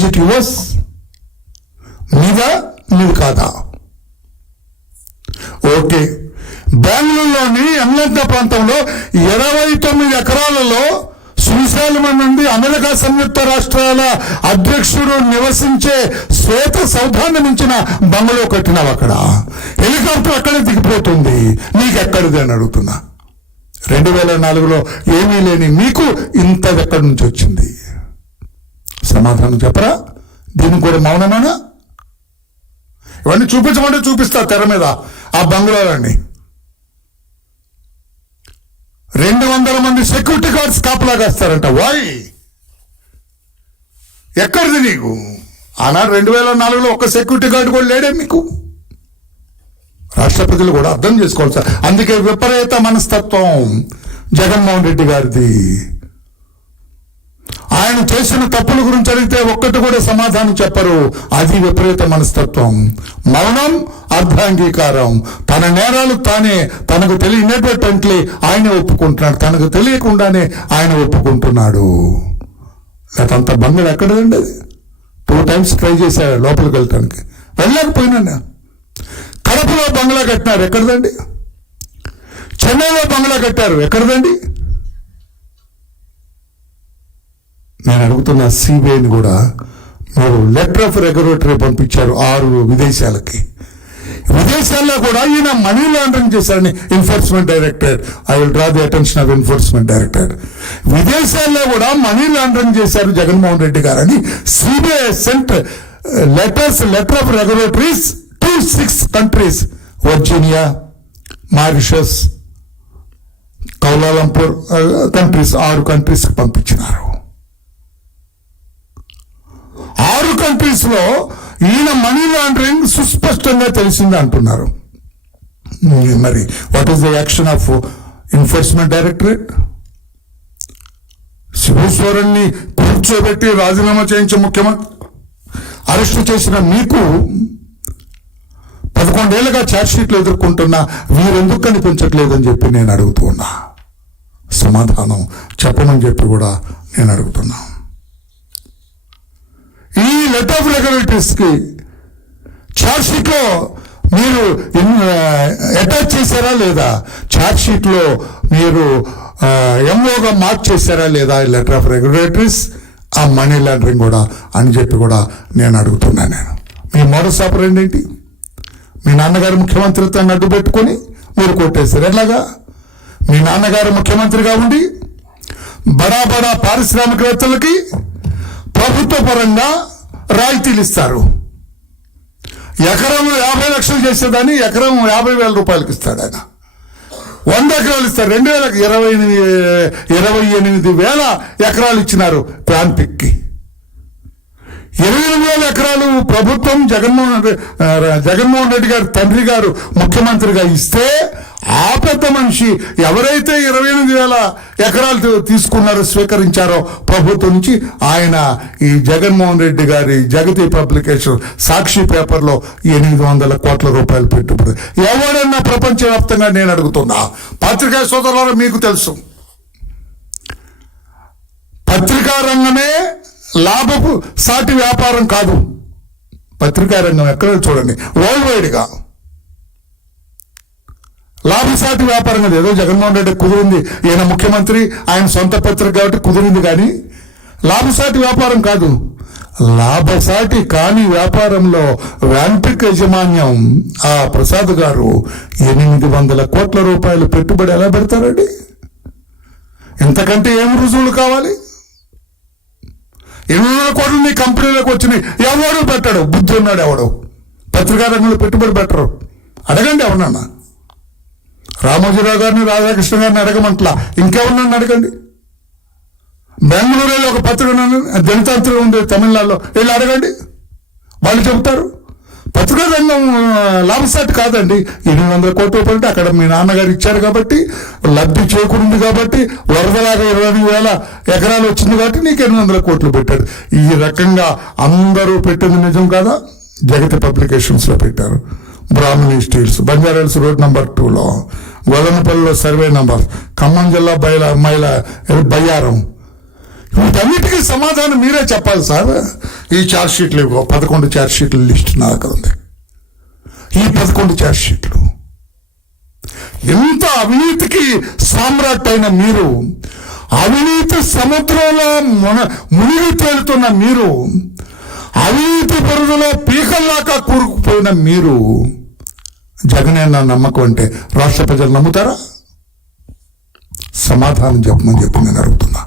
Is it yours? నీది కాదా? Okay, బెంగళూరులోని ఎమ్లంత ప్రాంతంలో 29 ఎకరాలలో శ్రీశైలం నుండి అమెరికా సంయుక్త రాష్ట్రాల అధ్యక్షుడు నివసించే శ్వేత సౌధాన్ని మించిన బంగళో కట్టినావు. అక్కడ హెలికాప్టర్ అక్కడే దిగిపోతుంది, నీకెక్కడిది అని అడుగుతున్నా. 2004లో ఏమీ లేని మీకు ఇంతది ఎక్కడి నుంచి వచ్చింది? సమాధానం చెప్పరా? దీనికి కూడా మౌనమేనా? ఇవన్నీ చూపించమంటే చూపిస్తా తెర మీద ఆ బంగ్లాలన్నీ. 200 మంది సెక్యూరిటీ గార్డ్స్ కాపలాగాస్తారంట. వాయ్, ఎక్కడిది నీకు? ఆనాడు 2004లో ఒక్క సెక్యూరిటీ గార్డు కూడా లేడే మీకు. రాష్ట్ర ప్రజలు కూడా అర్థం చేసుకోవాలి సార్. అందుకే విపరీత మనస్తత్వం జగన్మోహన్ రెడ్డి గారిది. ఆయన చేసిన తప్పుల గురించి అడిగితే ఒక్కటి కూడా సమాధానం చెప్పరు. అది విపరీత మనస్తత్వం. మౌనం అర్ధాంగీకారం. తన నేరాలు తానే, తనకు తెలియనటువంటి ఆయనే ఒప్పుకుంటున్నాడు, తనకు తెలియకుండానే ఆయన ఒప్పుకుంటున్నాడు. లేదంత బంగళ ఎక్కడదండి? అది 2 times ట్రై చేశాడు లోపలికి వెళ్ళటానికి, వెళ్ళలేకపోయినా. కడపలో బంగ్లా కట్టినారు, ఎక్కడదండి? చెన్నైలో బంగ్లా కట్టారు, ఎక్కడదండి? నేను అడుగుతున్న సిబిఐని కూడా మీరు లెటర్ ఆఫ్ రెగ్యులేటరీ పంపించారు 6 విదేశాలకి. విదేశాల్లో కూడా ఈయన మనీ లాండరింగ్ చేశారని enforcement directorate, I will draw the attention of enforcement directorate, విదేశాల్లో కూడా మనీ లాండరింగ్ చేశారు జగన్మోహన్ రెడ్డి గారు అని CBI sent letter of regulatories to 6 countries, Virginia, Mauritius, Kuala Lumpur countries, 6 కంట్రీస్కి పంపించినారు. 6 కంట్రీస్లో ఈయన మనీ లాండరింగ్ సుస్పష్టంగా తెలిసింది అంటున్నారు. మరి what is the action of enforcement directorate? శివస్వరుణ్ణి కూర్చోబెట్టి రాజీనామా చేయించే ముఖ్యమంత్రి అరెస్టు చేసిన మీకు 11 ఏళ్ళుగా ఛార్జ్షీట్లు ఎదుర్కొంటున్నా వీరెందుకు కనిపించట్లేదని చెప్పి నేను అడుగుతూ ఉన్నా. సమాధానం చెప్పమని చెప్పి కూడా నేను అడుగుతున్నా. ఈ లెటర్ ఆఫ్ రెగ్యులేటరీస్కి ఛార్జ్షీట్లో మీరు అటాచ్ చేశారా లేదా? ఛార్జ్షీట్లో మీరు ఎంఓగా మార్క్ చేశారా లేదా? లెటర్ ఆఫ్ రెగ్యులేటరీస్, ఆ మనీ లాండరింగ్ కూడా అని చెప్పి కూడా నేను అడుగుతున్నాను. నేను మీ మోడస్ ఆపరెండి ఏంటి? మీ నాన్నగారు ముఖ్యమంత్రిత్వాన్ని అడ్డు పెట్టుకొని మీరు కొట్టేశారు. ఎలాగా? మీ నాన్నగారు ముఖ్యమంత్రిగా ఉండి బడా బడా పారిశ్రామికవేత్తలకి ప్రభుత్వ పరంగా రాయితీలు ఇస్తారు. ఎకరం 50 లక్షలు చేసేదాన్ని ఎకరం 50,000 రూపాయలకి ఇస్తాడు ఆయన. 100 ఎకరాలు ఇస్తారు. 28,000 ఎకరాలు ఇచ్చినారు ప్లాంటిక్కి. 28,000 ఎకరాలు ప్రభుత్వం జగన్మోహన్ రెడ్డి గారు తండ్రి గారు ముఖ్యమంత్రిగా ఇస్తే, ఆ పెద్ద మనిషి ఎవరైతే 28,000 ఎకరాలు తీసుకున్నారో, స్వీకరించారో ప్రభుత్వం నుంచి, ఆయన ఈ జగన్మోహన్ రెడ్డి గారి జగతి పబ్లికేషన్ సాక్షి పేపర్లో 800 కోట్ల రూపాయలు పెట్టుబడి. ఎవడన్నా ప్రపంచవ్యాప్తంగా నేను అడుగుతున్నా, పత్రికా సోదరులారా మీకు తెలుసు, పత్రికా రంగమే లాభపు సాటి వ్యాపారం కాదు. పత్రికా రంగం ఎక్కడ చూడండి, వరల్డ్ వైడ్గా లాభసాటి వ్యాపారం కదా. ఏదో జగన్మోహన్ రెడ్డి కుదిరింది, ఈయన ముఖ్యమంత్రి, ఆయన సొంత పత్రిక కాబట్టి కుదిరింది, కానీ లాభసాటి వ్యాపారం కాదు. లాభసాటి కాని వ్యాపారంలో వ్యాంపిక్ యాజమాన్యం ఆ ప్రసాద్ గారు 800 కోట్ల రూపాయలు పెట్టుబడి ఎలా పెడతారండి? ఇంతకంటే ఏం రుజువులు కావాలి? 800 కోట్లు నీ కంపెనీలోకి వచ్చినాయి, ఎవడు పెట్టాడు? బుద్ధి ఉన్నాడు ఎవడు? పత్రికా రంగంలో పెట్టుబడి పెట్టరు. అడగండి ఎవరన్నా. రామోజీరావు గారిని, రాధాకృష్ణ గారిని అడగమంటలా, ఇంకెవరినన్ను అడగండి. బెంగళూరులో ఒక పత్రిక దినతంత్రి ఉంది తమిళనాడులో, వీళ్ళు అడగండి, వాళ్ళు చెబుతారు. పత్రికా రంగం లాభసాటి కాదండి. 800 కోట్ల రూపాయలు అక్కడ మీ నాన్నగారు ఇచ్చారు కాబట్టి, లబ్ధి చేకూరింది కాబట్టి, వరదలాగా 28,000 ఎకరాలు వచ్చింది కాబట్టి నీకు 800 కోట్లు పెట్టాడు. ఈ రకంగా అందరూ పెట్టింది నిజం కాదా? జగతి పబ్లికేషన్స్లో పెట్టారు. బ్రాహ్మణి స్టీల్స్, బంజారాహిల్స్ రోడ్ నెంబర్ 2లో, గోదనపల్లిలో సర్వే నెంబర్, ఖమ్మం జిల్లా బయ్యారం, వీటన్నిటికీ సమాధానం మీరే చెప్పాలి సార్. ఈ ఛార్జ్ షీట్లు 11 ఛార్జ్ షీట్ల లిస్ట్ నా దగ్గర ఉంది. ఈ 11 ఛార్జ్ షీట్లు, ఎంత అవినీతికి సామ్రాట్ అయిన మీరు, అవినీతి సముద్రంలో మునిగి తేలుతున్న మీరు, అవినీతి బురదలో పీకల్లాగా కూరుకుపోయిన మీరు, జగనే నా నమ్మకం అంటే రాష్ట్ర ప్రజలు నమ్ముతారా? సమాధానం చెప్పమని చెప్పి నేను అడుగుతున్నా.